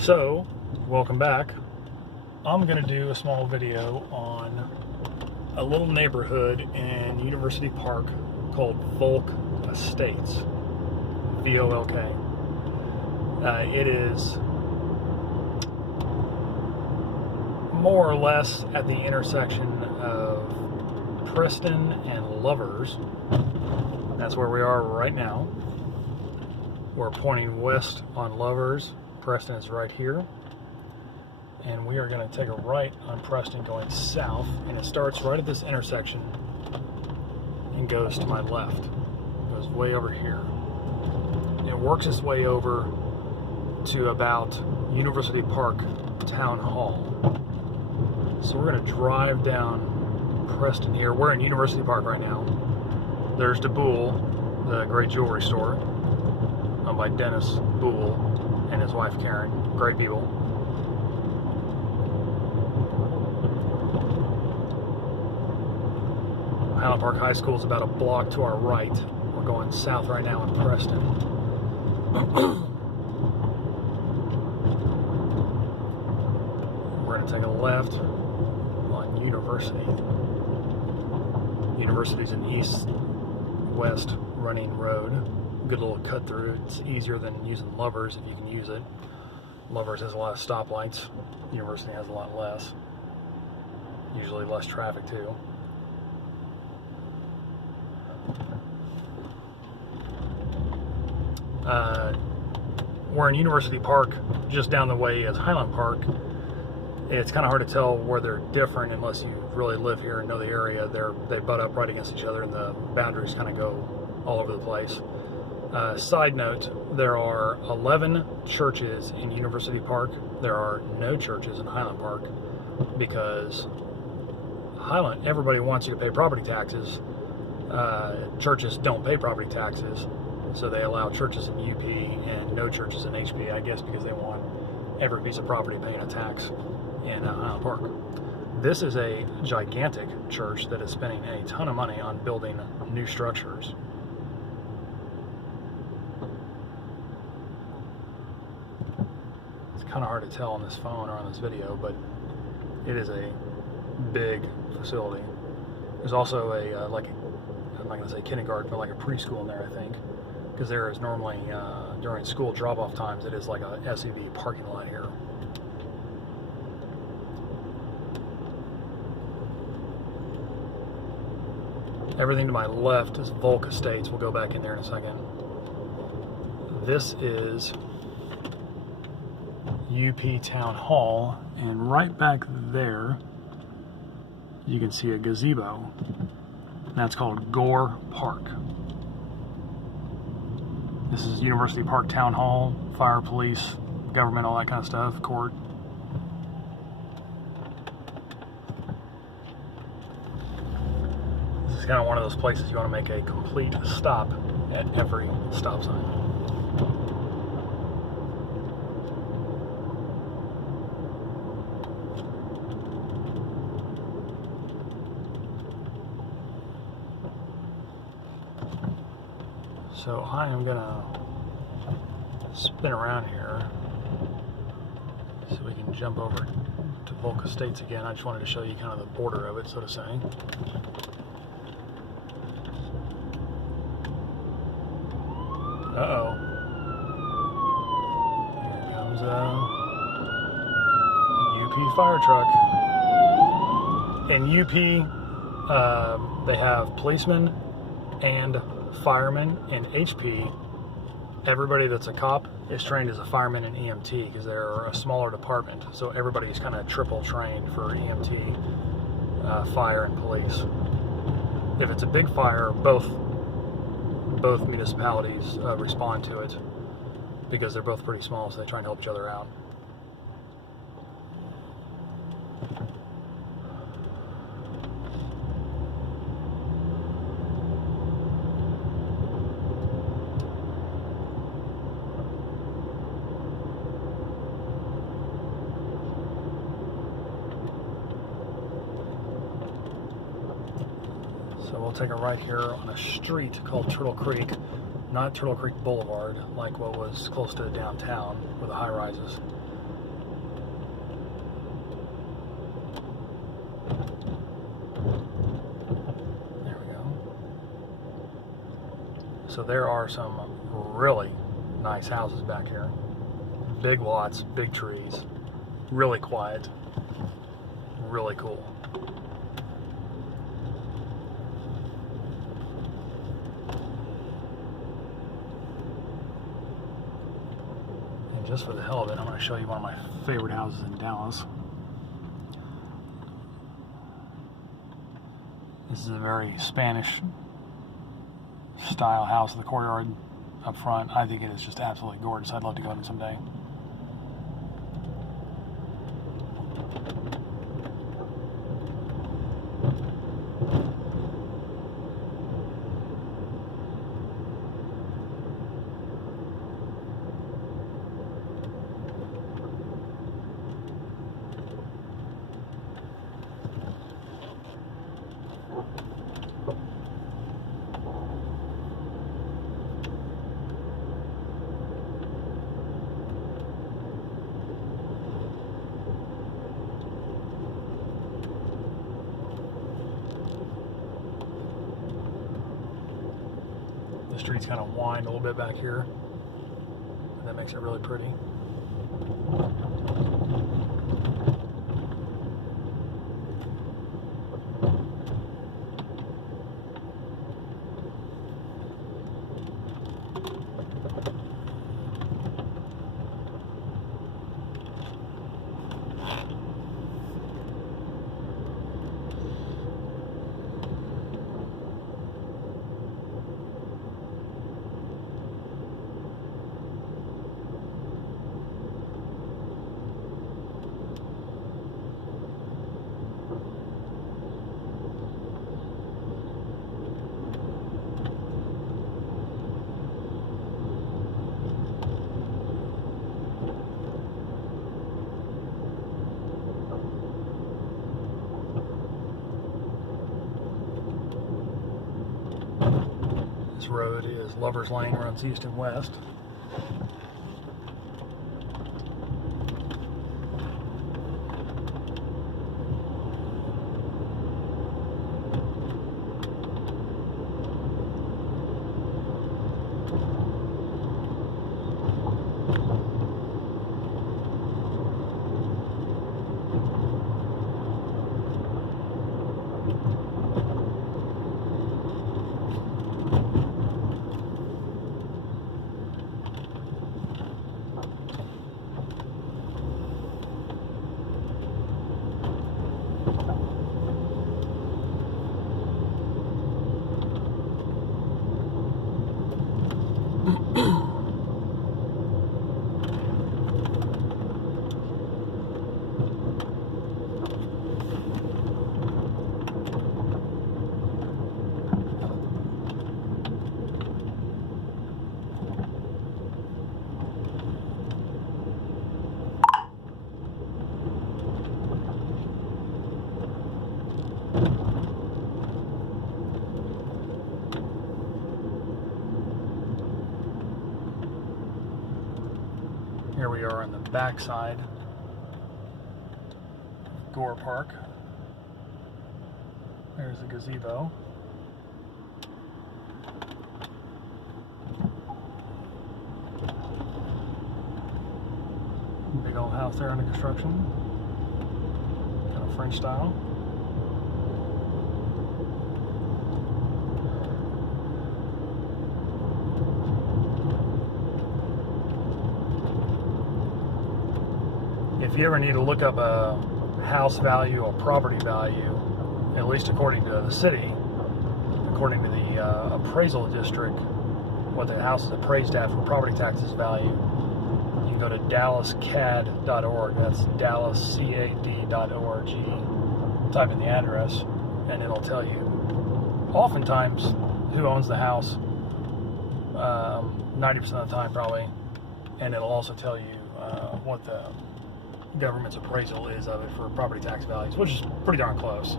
So, welcome back. I'm going to do a small video on a little neighborhood in University Park called Volk Estates, V-O-L-K. It is more or less at the intersection of Preston and Lovers. That's where we are right now. We're pointing west on Lovers. Preston is right here. And we are going to take a right on Preston going south. And it starts right at this intersection and goes to my left. It goes way over here. It works its way over to about University Park Town Hall. So we're going to drive down Preston here. We're in University Park right now. There's DeBoule, the great jewelry store, owned by Dennis Boole and his wife Karen. Great people. Highland Park High School is about a block to our right. We're going south right now in Preston. We're going to take a left on University. University's an east-west running road. Good little cut through. It's easier than using Lovers if you can use it. Lovers has a lot of stoplights. University has a lot less. Usually less traffic too. We're in University Park. Just down the way is Highland Park. It's kind of hard to tell where they're different unless you really live here and know the area. They butt up right against each other and the boundaries kind of go all over the place. Side note, there are 11 churches in University Park. There are no churches in Highland Park because everybody wants you to pay property taxes. Churches don't pay property taxes, so they allow churches in UP and no churches in HP, I guess because they want every piece of property paying a tax in Highland Park. This is a gigantic church that is spending a ton of money on building new structures. It's kind of hard to tell on this phone or on this video, but it is a big facility. There's also a, I'm not going to say kindergarten, but like a preschool in there, I think, because there is normally, during school drop-off times, it is like a SUV parking lot here. Everything to my left is Volk Estates. We'll go back in there in a second. This is UP Town Hall, and right back there you can see a gazebo. That's called Goar Park. This is University Park Town Hall, fire, police, government, all that kind of stuff, court. This is kind of one of those places you want to make a complete stop at every stop sign. So I am gonna spin around here so we can jump over to Volk Estates again. I just wanted to show you kind of the border of it, so to say. Uh-oh. Here comes a UP fire truck. In UP, they have policemen and firemen. In HP, everybody that's a cop is trained as a fireman and EMT because they're a smaller department, so everybody's kind of triple trained for EMT, fire, and police. If it's a big fire, both municipalities respond to it because they're both pretty small, so they try and help each other out. So we'll take a right here on a street called Turtle Creek, not Turtle Creek Boulevard, like what was close to downtown, where the high rises. So there are some really nice houses back here. Big lots, big trees, really quiet, really cool. And just for the hell of it, I'm going to show you one of my favorite houses in Dallas. This is a very Spanish style house with a courtyard up front. I think it is just absolutely gorgeous. I'd love to go in someday. The streets kind of wind a little bit back here, and that makes it really pretty. This road is Lover's Lane, runs east and west. Here we are on the backside of Goar Park. There's the gazebo. Big old house there under construction. Kind of French style. If you ever need to look up a house value or property value, at least according to the city, according to the appraisal district, what the house is appraised at for property taxes value, you can go to dallascad.org. That's dallascad.org. Type in the address, and it'll tell you oftentimes who owns the house, 90% of the time probably, and it'll also tell you what the government's appraisal is of it for property tax values, which is pretty darn close.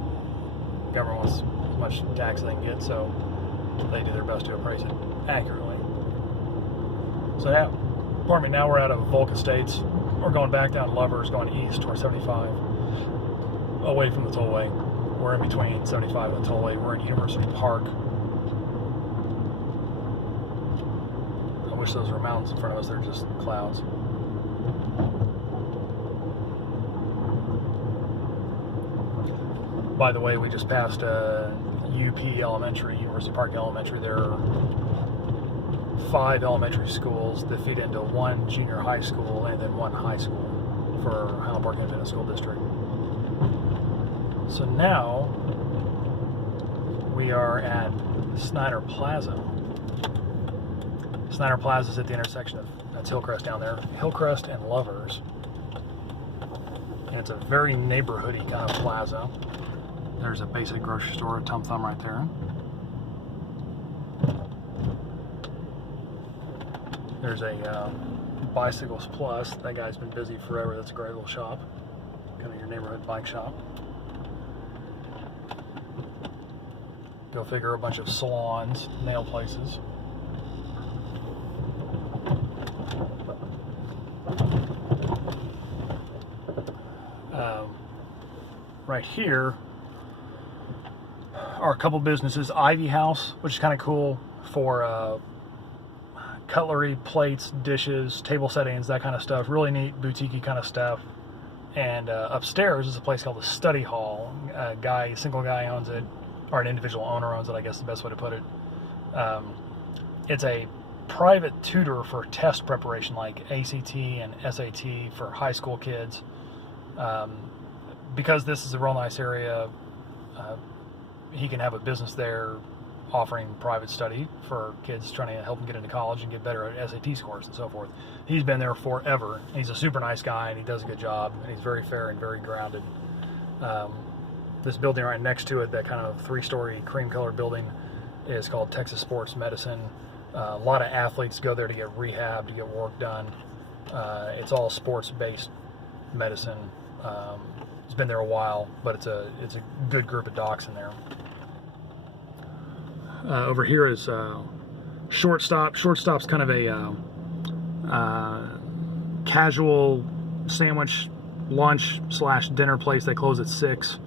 The government wants as much tax as they can get, so they do their best to appraise it accurately. So that apartment, now we're out of Volk Estates. We're going back down Lovers, going east toward 75, away from the tollway. We're in between 75 and the tollway. We're in University Park. wish those were mountains in front of us. They're just clouds. By the way, we just passed UP Elementary, University Park Elementary. There are 5 elementary schools that feed into 1 junior high school and then 1 high school for Highland Park Independent School District. So now we are at Snider Plaza. Snider Plaza is at the intersection of, that's Hillcrest down there, Hillcrest and Lovers. And it's a very neighborhoody kind of plaza. There's a basic grocery store, a Tum Thumb right there. There's a Bicycles Plus. That guy's been busy forever. That's a great little shop. Kind of your neighborhood bike shop. Go figure, a bunch of salons, nail places. Right here are a couple businesses. Ivy House, which is kind of cool for cutlery, plates, dishes, table settings, that kind of stuff. Really neat, boutique-y kind of stuff. And upstairs is a place called the Study Hall. A single guy owns it, or an individual owner owns it, I guess is the best way to put it. It's a private tutor for test preparation, like ACT and SAT for high school kids. Because this is a real nice area, he can have a business there offering private study for kids trying to help them get into college and get better at SAT scores and so forth. He's been there forever. He's a super nice guy and he does a good job, and he's very fair and very grounded. This building right next to it, that kind of 3-story cream-colored building, is called Texas Sports Medicine. A lot of athletes go there to get rehab, to get work done. It's all sports-based medicine. It's been there a while, but it's a good group of docs in there. Over here is Shortstop. Shortstop's kind of a casual sandwich, lunch / dinner place. They close at 6.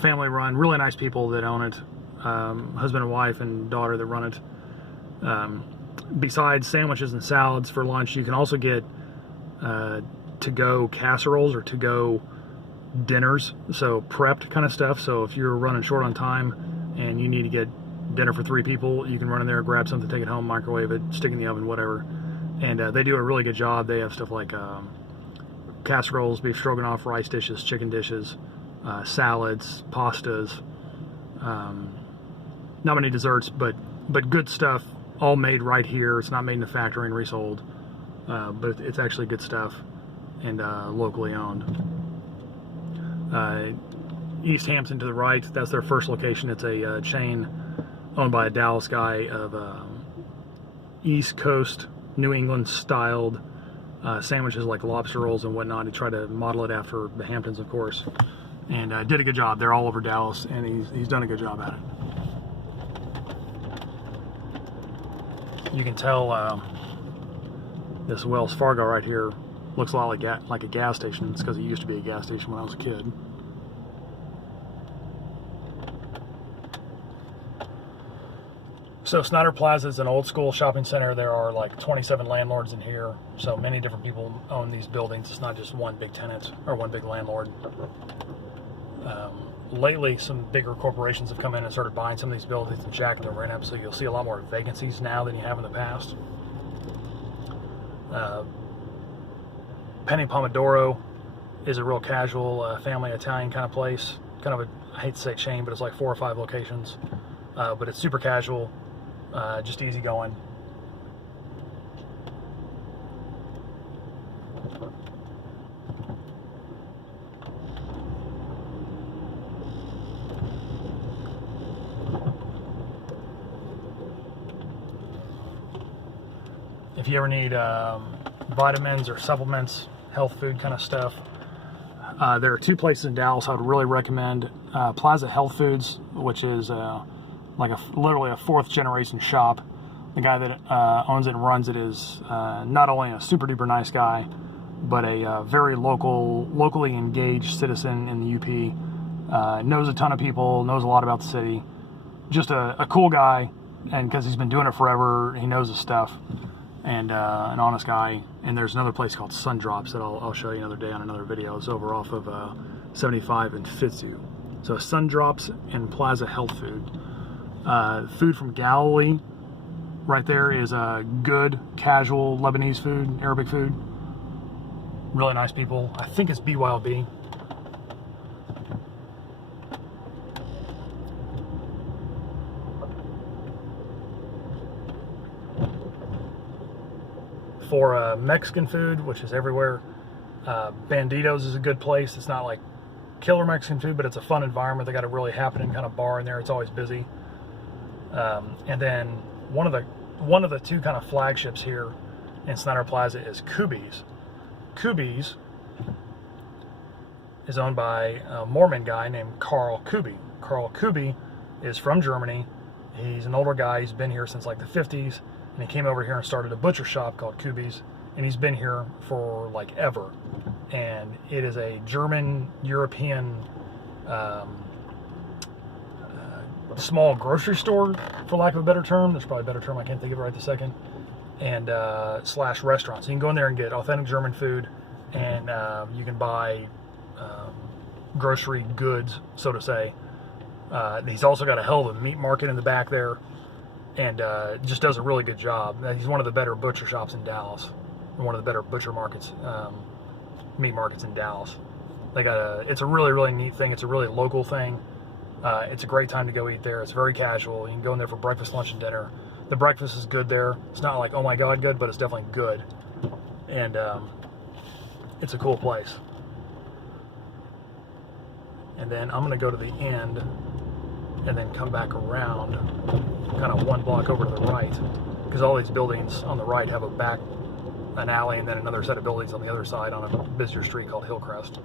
Family run, really nice people that own it. Husband and wife and daughter that run it. Besides sandwiches and salads for lunch, you can also get to-go casseroles or to-go dinners, so prepped kind of stuff. So if you're running short on time and you need to get dinner for 3 people, you can run in there, grab something, take it home, microwave it, stick it in the oven, whatever. And they do a really good job. They have stuff like casseroles, beef stroganoff, rice dishes, chicken dishes, salads, pastas, not many desserts, but good stuff, all made right here. It's not made in the factory and resold, but it's actually good stuff and locally owned. East Hampton to the right, that's their first location. It's a chain owned by a Dallas guy of East Coast, New England styled sandwiches like lobster rolls and whatnot. He tried to model it after the Hamptons, of course, and did a good job. They're all over Dallas, and he's done a good job at it. You can tell this Wells Fargo right here looks a lot like a gas station. It's because it used to be a gas station when I was a kid. So Snider Plaza is an old school shopping center. There are like 27 landlords in here. So many different people own these buildings. It's not just one big tenant or one big landlord. Lately, some bigger corporations have come in and started buying some of these buildings and jacking the rent up. So you'll see a lot more vacancies now than you have in the past. Penny Pomodoro is a real casual family Italian kind of place. Kind of I hate to say chain, but it's like 4 or 5 locations. But it's super casual, just easy going. If you ever need vitamins or supplements, health food kind of stuff, there are 2 places in Dallas I would really recommend. Plaza Health Foods, which is literally a 4th generation shop. The guy that owns it and runs it is not only a super duper nice guy, but a very locally engaged citizen in the UP. Knows a ton of people, knows a lot about the city. Just a cool guy, and because he's been doing it forever, he knows his stuff. and an honest guy. And there's another place called Sun Drops that I'll show you another day on another video. It's over off of 75 and Fitzhugh. So Sun Drops and Plaza Health Food. Food from Galilee right there is a good casual Lebanese food, Arabic food. Really nice people. I think it's BYOB. For Mexican food, which is everywhere, Banditos is a good place. It's not like killer Mexican food, but it's a fun environment. They got a really happening kind of bar in there. It's always busy. And then one of the two kind of flagships here in Snider Plaza is Kubi's. Kubi's is owned by a Mormon guy named Karl Kubi. Karl Kubi is from Germany. He's an older guy. He's been here since like the 50s. And he came over here and started a butcher shop called Kubi's, and he's been here for like ever. And it is a German European small grocery store, for lack of a better term. There's probably a better term, I can't think of it right this second. And slash restaurant. So you can go in there and get authentic German food, and you can buy grocery goods, so to say. He's also got a hell of a meat market in the back there. And just does a really good job. He's one of the better butcher shops in Dallas, one of the better butcher markets, meat markets in Dallas. It's a really, really neat thing. It's a really local thing. It's a great time to go eat there. It's very casual. You can go in there for breakfast, lunch, and dinner. The breakfast is good there. It's not like, oh my God, good, but it's definitely good. And it's a cool place. And then I'm gonna go to the end and then come back around kind of one block over to the right, because all these buildings on the right have an alley, and then another set of buildings on the other side on a busier street called Hillcrest.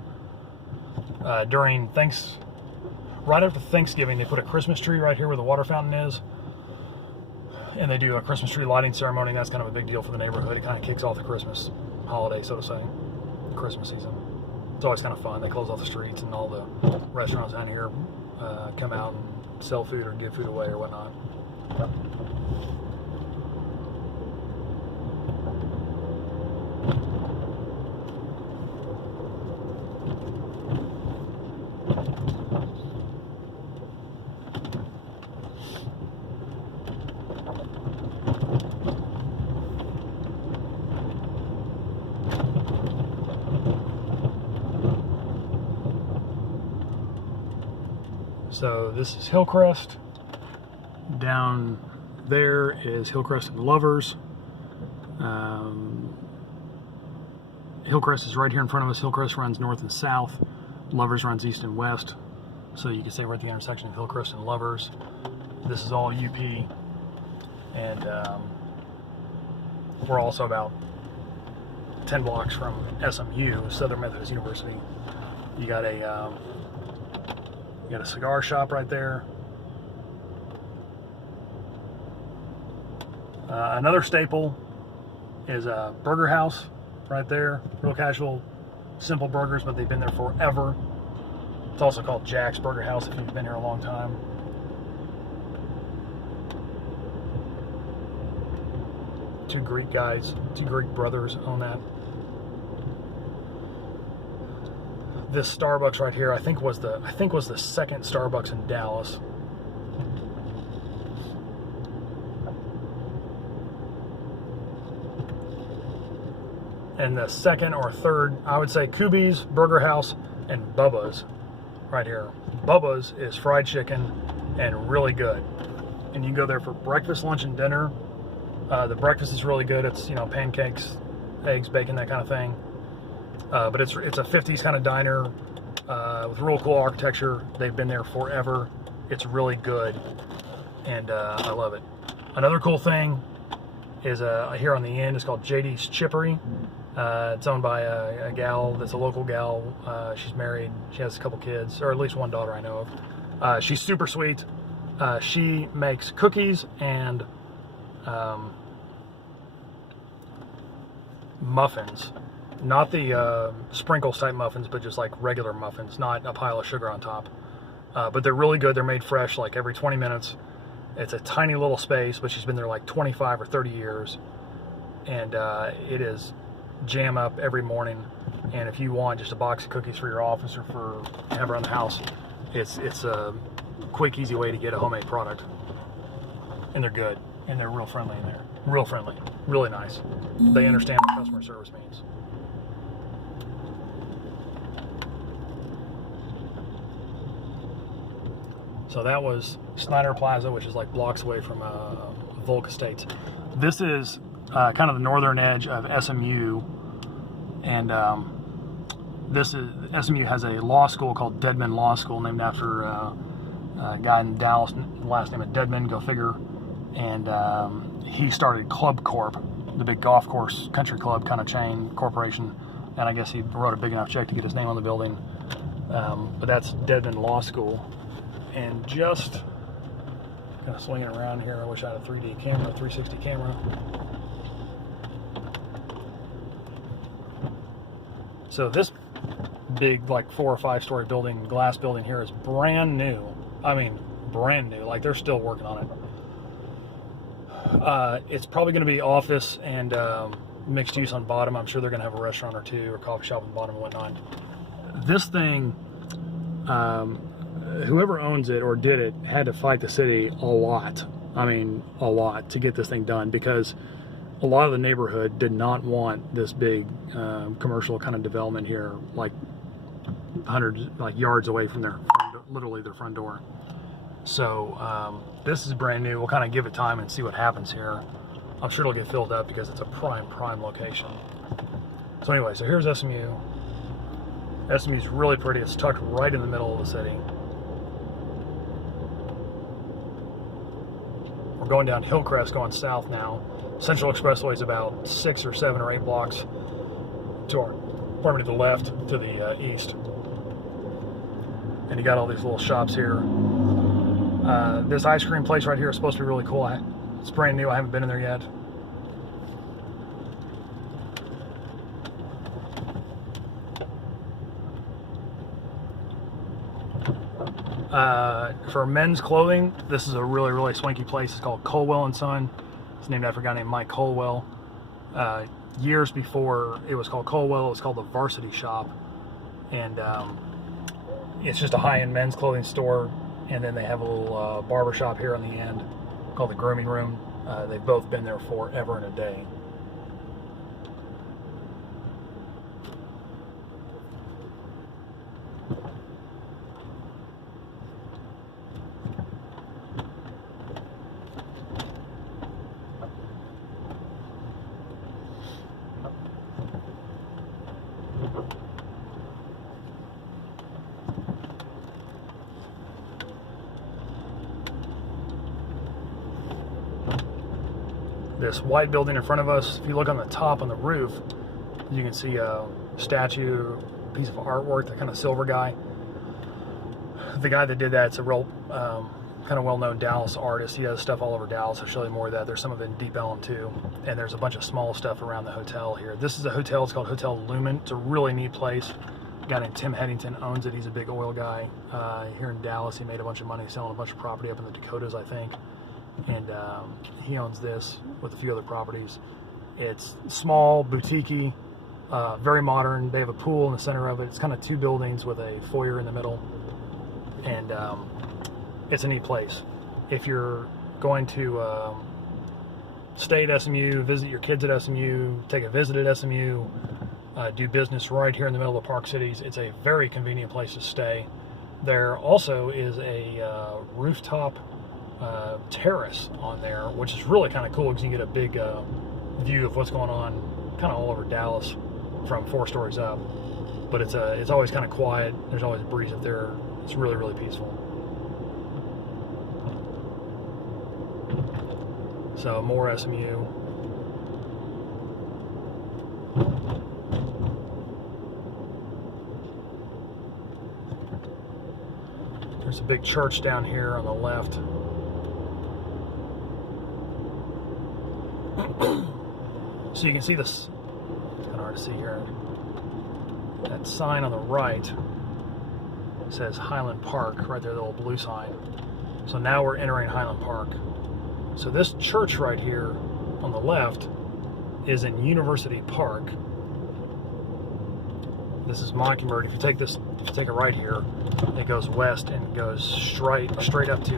Right after Thanksgiving, they put a Christmas tree right here where the water fountain is, and they do a Christmas tree lighting ceremony, and that's kind of a big deal for the neighborhood. It kind of kicks off the Christmas holiday, so to say, Christmas season. It's always kind of fun. They close off the streets, and all the restaurants down here come out and sell food or give food away or whatnot. So this is Hillcrest. Down there is Hillcrest and Lovers. Hillcrest is right here in front of us. Hillcrest runs north and south. Lovers runs east and west. So you can say we're at the intersection of Hillcrest and Lovers. This is all UP. And we're also about 10 blocks from SMU, Southern Methodist University. You got a cigar shop right there. Another staple is a burger house right there. Real casual, simple burgers, but they've been there forever. It's also called Jack's Burger House if you've been here a long time. Two Greek brothers own that. This Starbucks right here, I think was the second Starbucks in Dallas. And the second or third, I would say Kubi's, Burger House, and Bubba's right here. Bubba's is fried chicken and really good. And you can go there for breakfast, lunch, and dinner. The breakfast is really good. It's, pancakes, eggs, bacon, that kind of thing. But it's a 50s kind of diner with real cool architecture. They've been there forever. It's really good, and I love it. Another cool thing is here on the end. It's called JD's Chippery. It's owned by a gal that's a local gal. She's married. She has a couple kids, or at least one daughter I know of. She's super sweet. She makes cookies and muffins. Not the sprinkles type muffins, but just like regular muffins, not a pile of sugar on top. But they're really good. They're made fresh like every 20 minutes. It's a tiny little space, but she's been there like 25 or 30 years. and it is jam up every morning. And if you want just a box of cookies for your office or for have around the house, it's a quick, easy way to get a homemade product. And they're good, and they're real friendly in there. Real friendly, really nice. They understand what customer service means. So that was Snider Plaza, which is like blocks away from Volk Estates. This is kind of the northern edge of SMU, and SMU has a law school called Deadman Law School, named after a guy in Dallas, last name is Deadman, go figure. And he started Club Corp, the big golf course country club kind of chain corporation, and I guess he wrote a big enough check to get his name on the building. But that's Deadman Law School. And just kind of swinging around here, I wish I had a 3D camera, 360 camera. So this big, like 4 or 5 story building, glass building here, is brand new. I mean, brand new. Like, they're still working on it. It's probably going to be office and mixed use on bottom. I'm sure they're going to have a restaurant or two or coffee shop on the bottom and whatnot. This thing, whoever owns it or did it had to fight the city a lot. I mean, a lot to get this thing done, because a lot of the neighborhood did not want this big commercial kind of development here, like hundreds, like yards away from their, literally their front door. So this is brand new. We'll kind of give it time and see what happens here. I'm sure it'll get filled up because it's a prime location. So anyway, so here's SMU. SMU's really pretty. It's tucked right in the middle of the city. We're going down Hillcrest, going south now. Central Expressway is about 6 or 7 or 8 blocks to our apartment to the left, to the east. And you got all these little shops here. This ice cream place right here is supposed to be really cool. It's brand new. I haven't been in there yet. For men's clothing, this is a really swanky place. It's called Colwell & Son. It's named after a guy named Mike Colwell. Years before it was called Colwell, it was called the Varsity Shop. And it's just a high-end men's clothing store. And then they have a little barber shop here on the end called the Grooming Room. They've both been there forever and a day. This white building in front of us, if you look on the top on the roof, you can see a statue, piece of artwork, the kind of silver guy. The guy that did that's a real kind of well-known Dallas artist. He does stuff all over Dallas. I'll show you more of that. There's some of it in Deep Ellum too, and there's a bunch of small stuff around the hotel here. This is a hotel. It's called Hotel Lumen. It's a really neat place. A guy named Tim Headington owns it. He's a big oil guy here in Dallas. He made a bunch of money selling a bunch of property up in the Dakotas, I think. And he owns this with a few other properties. It's small, boutique-y, very modern. They have a pool in the center of it. It's kind of 2 buildings with a foyer in the middle. And it's a neat place. If you're going to stay at SMU, visit your kids at SMU, take a visit at SMU, do business right here in the middle of the Park Cities, it's a very convenient place to stay. There also is a rooftop terrace on there, which is really kind of cool because you get a big view of what's going on kind of all over Dallas from 4 stories up. But it's always kind of quiet. There's always a breeze up there. It's really peaceful. So more SMU. There's a big church down here on the left. So you can see this, it's kind of hard to see here, that sign on the right says Highland Park, right there, the little blue sign. So now we're entering Highland Park. So this church right here on the left is in University Park. This is Mockingbird. If you take a right here, it goes west and goes straight up to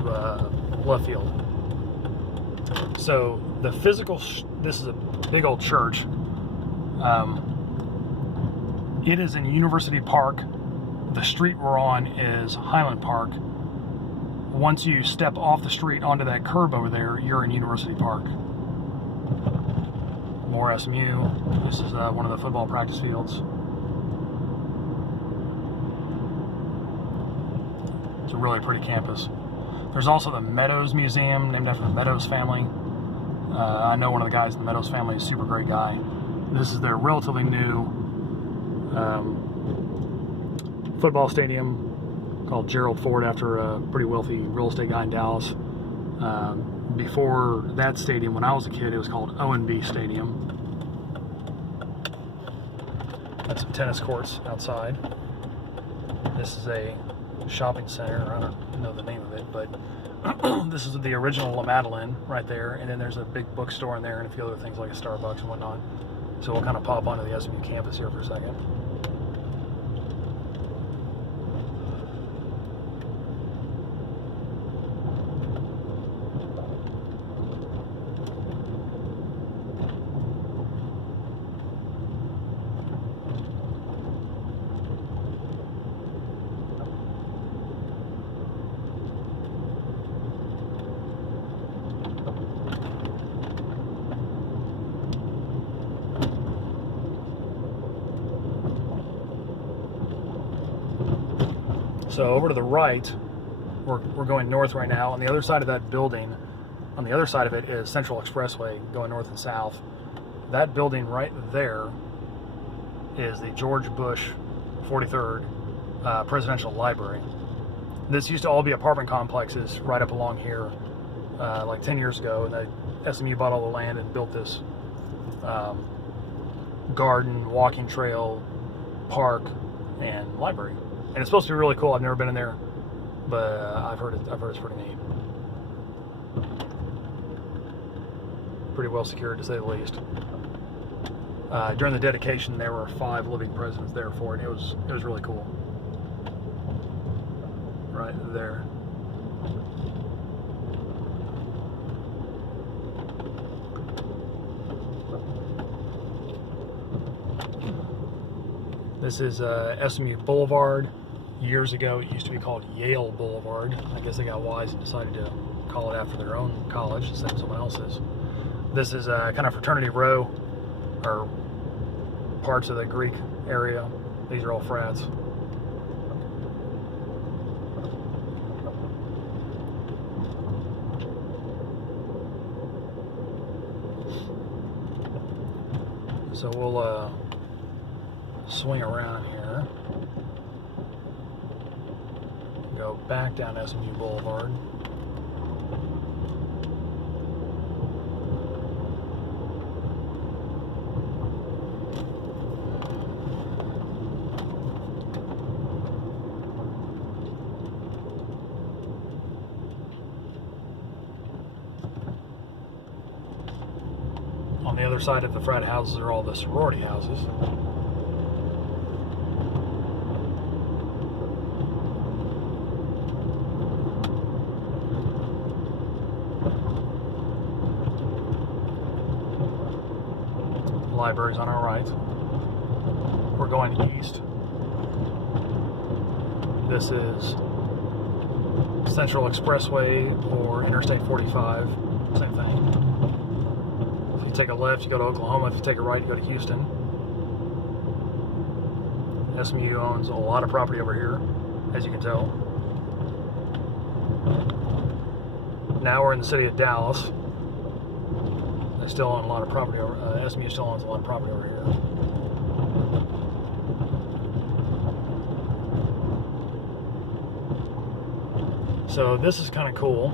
left field. So the physical, this is a big old church. It is in University Park. The street we're on is Highland Park. Once you step off the street onto that curb over there, you're in University Park. More SMU. This is one of the football practice fields. It's a really pretty campus. There's also the Meadows Museum, named after the Meadows family. I know one of the guys in the Meadows family, is a super great guy. This is their relatively new football stadium called Gerald Ford, after a pretty wealthy real estate guy in Dallas. Before that stadium, when I was a kid, it was called O&B Stadium. Got some tennis courts outside. This is a shopping center. I don't know the name of it, but this is the original La Madeleine right there, and then there's a big bookstore in there and a few other things like a Starbucks and whatnot. So we'll kind of pop onto the SMU campus here for a second. So over to the right, we're going north right now. On the other side of that building, on the other side of it is Central Expressway going north and south. That building right there is the George Bush 43rd Presidential Library. This used to all be apartment complexes right up along here like 10 years ago, and the SMU bought all the land and built this garden, walking trail, park, and library. And it's supposed to be really cool. I've never been in there, but I've heard it's pretty neat. Pretty well secured, to say the least. During the dedication, there were 5 living presidents there for it. It was really cool. Right there. This is Smu Boulevard. Years ago, it used to be called Yale Boulevard. I guess they got wise and decided to call it after their own college instead of someone else's. This is kind of Fraternity Row, or parts of the Greek area. These are all frats. So we'll swing around here. Go back down SMU Boulevard. On the other side of the frat houses are all the sorority houses. Libraries on our right. We're going east. This is Central Expressway or Interstate 45, same thing. If you take a left, you go to Oklahoma. If you take a right, you go to Houston. SMU owns a lot of property over here, as you can tell. Now we're in the city of Dallas. They still own a lot of property over. SMU still owns a lot of property over here. So this is kind of cool.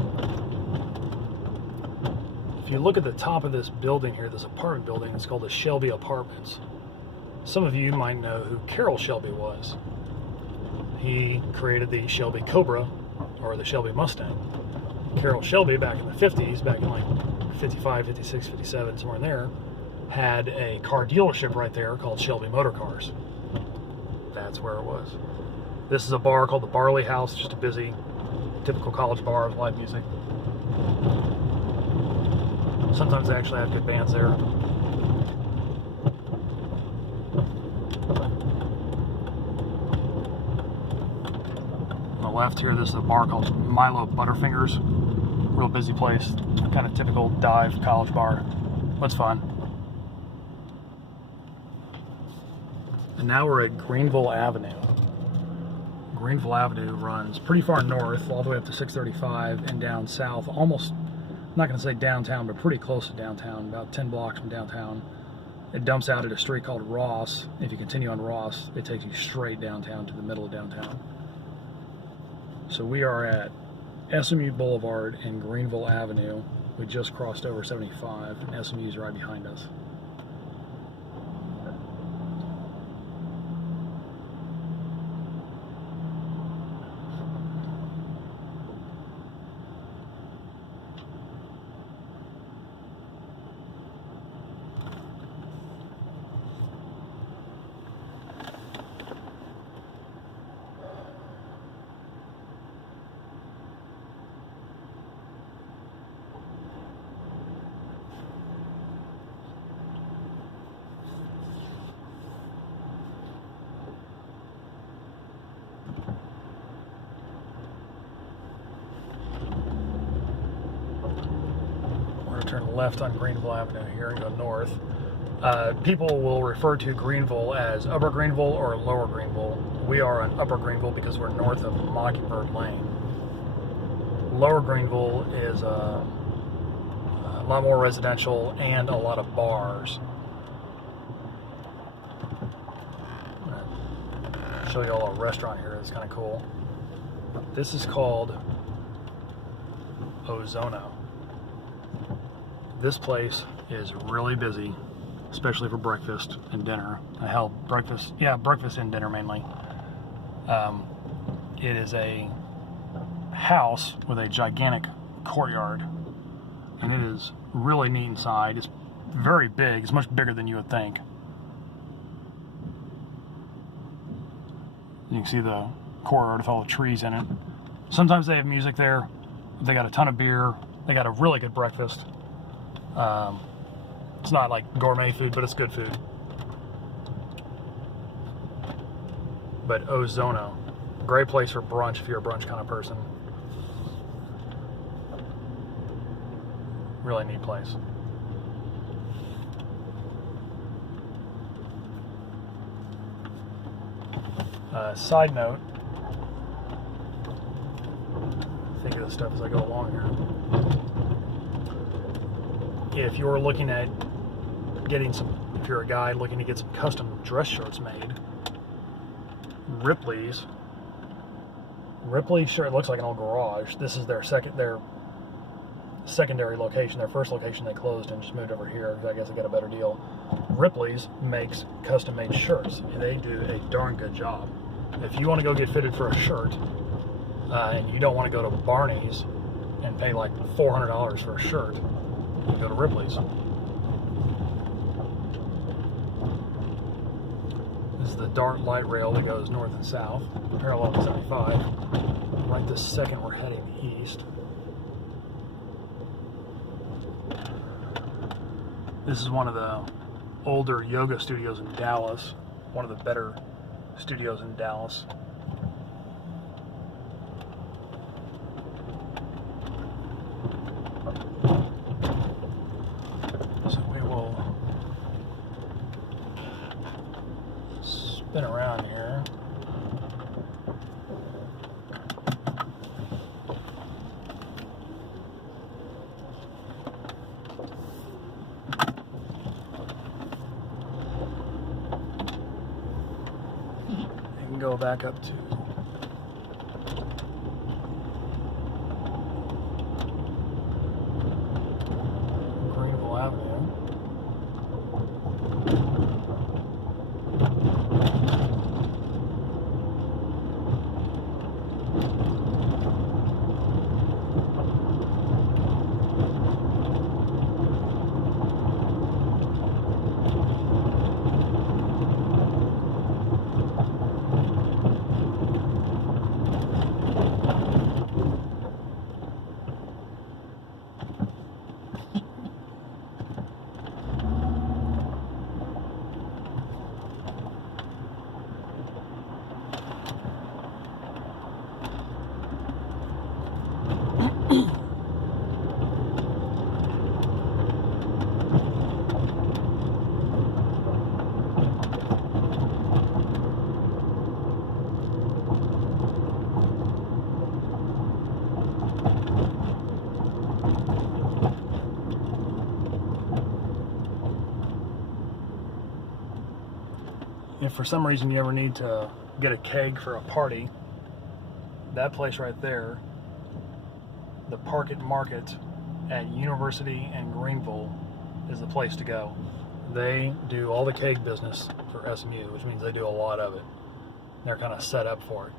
If you look at the top of this building here, this apartment building, it's called the Shelby Apartments. Some of you might know who Carroll Shelby was. He created the Shelby Cobra, or the Shelby Mustang. Carroll Shelby, back in the 50s, back in like 55, 56, 57, somewhere in there, had a car dealership right there called Shelby Motor Cars. That's where it was. This is a bar called the Barley House, just a busy, typical college bar with live music. Sometimes they actually have good bands there. On the left here, this is a bar called Milo Butterfingers. Real busy place, kind of typical dive college bar. What's fun. And now we're at Greenville Avenue. Greenville Avenue runs pretty far north, all the way up to 635 and down south, almost, I'm not going to say downtown, but pretty close to downtown, about 10 blocks from downtown. It dumps out at a street called Ross. If you continue on Ross, it takes you straight downtown to the middle of downtown. So we are at Smu Boulevard and Greenville Avenue. We just crossed over 75, and SMU's right behind us. Turn left on Greenville Avenue here and go north. People will refer to Greenville as Upper Greenville or Lower Greenville. We are on Upper Greenville because we're north of Mockingbird Lane. Lower Greenville is a lot more residential and a lot of bars. I'll show you all a restaurant here that's kind of cool. This is called Ozono. This place is really busy, especially for breakfast and dinner. Hell, breakfast and dinner mainly. It is a house with a gigantic courtyard, and it is really neat inside. It's very big. It's much bigger than you would think. You can see the courtyard with all the trees in it. Sometimes they have music there. They got a ton of beer. They got a really good breakfast. It's not like gourmet food, but it's good food. But Ozono, great place for brunch if you're a brunch kind of person. Really neat place. Side note, think of this stuff as I go along here. If you're looking at getting some, if you're a guy looking to get some custom dress shirts made, Ripley's shirt looks like an old garage. This is their secondary location. Their first location they closed and just moved over here because I guess they got a better deal. Ripley's makes custom made shirts, and they do a darn good job. If you want to go get fitted for a shirt, and you don't want to go to Barney's and pay like $400 for a shirt, you go to Ripley's. This is the Dart light rail that goes north and south, parallel to 75. Right this second we're heading east. This is one of the older yoga studios in Dallas, one of the better studios in Dallas. So we will spin around here. And go back up to Greenville Avenue. If for some reason you ever need to get a keg for a party, that place right there, the Park at Market at University and Greenville, is the place to go. They do all the keg business for SMU, which means they do a lot of it. They're kind of set up for it.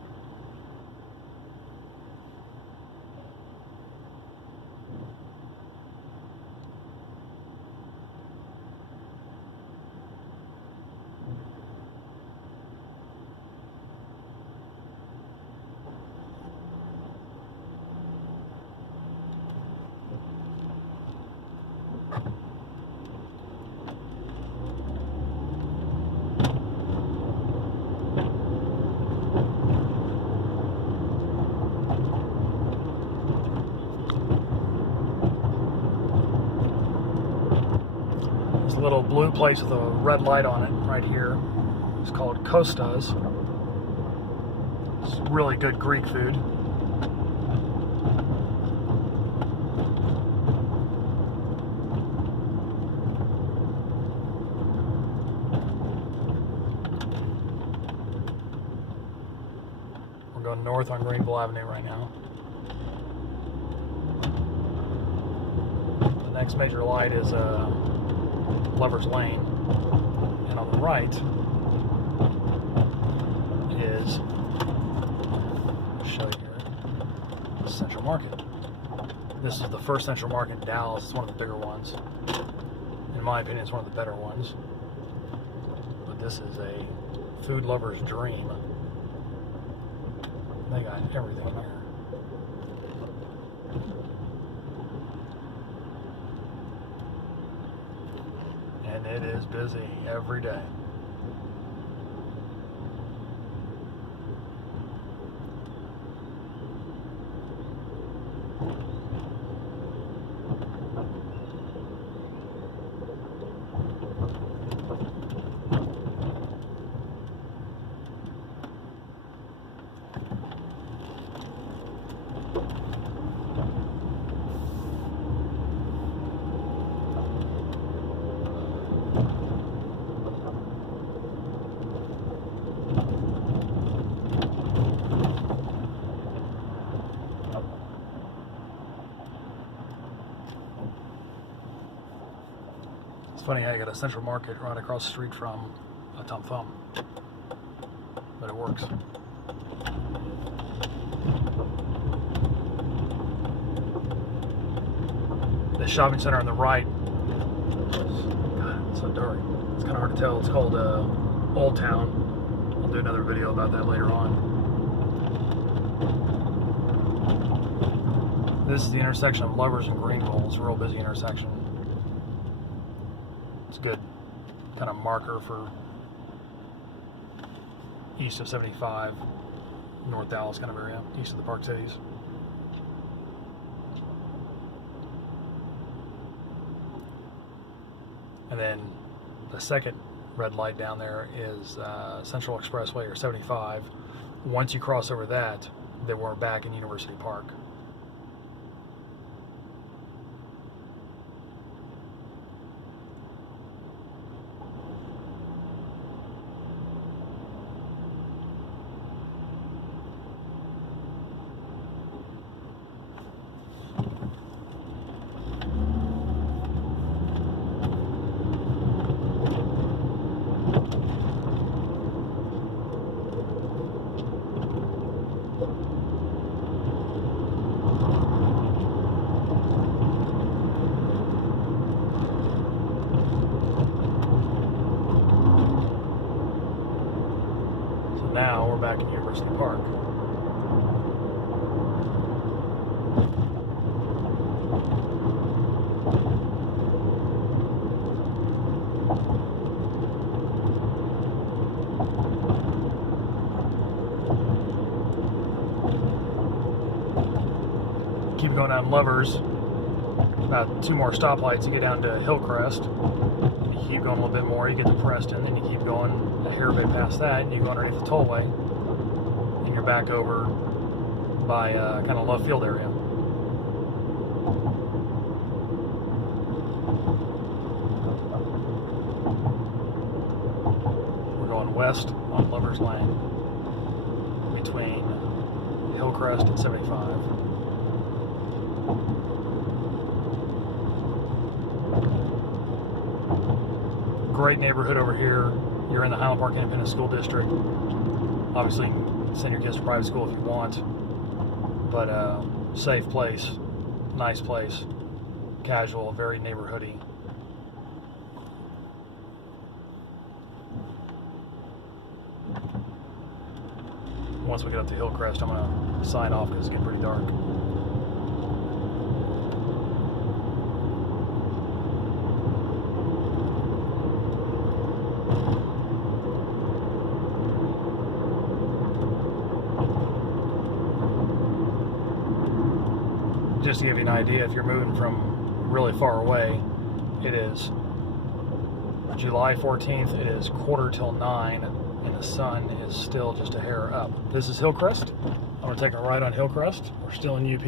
Little blue place with a red light on it right here. It's called Costa's. It's really good Greek food. We're going north on Greenville Avenue right now. The next major light is Lover's Lane, and on the right is, I'll show you here, Central Market. This is the first Central Market in Dallas. It's one of the bigger ones. In my opinion, it's one of the better ones. But this is a food lover's dream. They got everything in here. And it is busy every day. It's funny how you got a Central Market right across the street from a Tom Thumb, but it works. The shopping center on the right, God, it's so dark. It's kind of hard to tell. It's called Old Town. I'll do another video about that later on. This is the intersection of Lovers and Greenville. It's a real busy intersection. It's a good kind of marker for east of 75, North Dallas kind of area, east of the Park Cities. And then the second red light down there is Central Expressway or 75. Once you cross over that, then we're back in University Park. Now we're back in University Park. Keep keep going down Lovers, about 2 more stoplights, you get down to Hillcrest. You keep going a little bit more, you get to Preston, and you keep going a hair bit past that, and you go underneath the tollway, and you're back over by kind of Love Field area. We're going west on Lovers Lane between Hillcrest and 75. Great neighborhood over here. You're in the Highland Park Independent School District. Obviously, you can send your kids to private school if you want, but safe place, nice place, casual, very neighborhoody. Once we get up to Hillcrest, I'm going to sign off because it's getting pretty dark. Just to give you an idea, if you're moving from really far away, it is July 14th, it is 8:45, and the sun is still just a hair up. This is Hillcrest. I'm going to take a ride on Hillcrest. We're still in UP.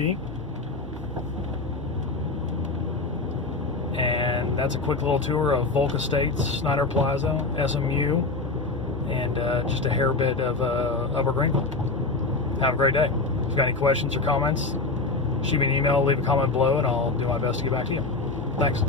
And that's a quick little tour of Volk Estates, Snider Plaza, SMU, and just a hair bit of Upper Greenville. Have a great day. If you've got any questions or comments, shoot me an email, leave a comment below, and I'll do my best to get back to you. Thanks.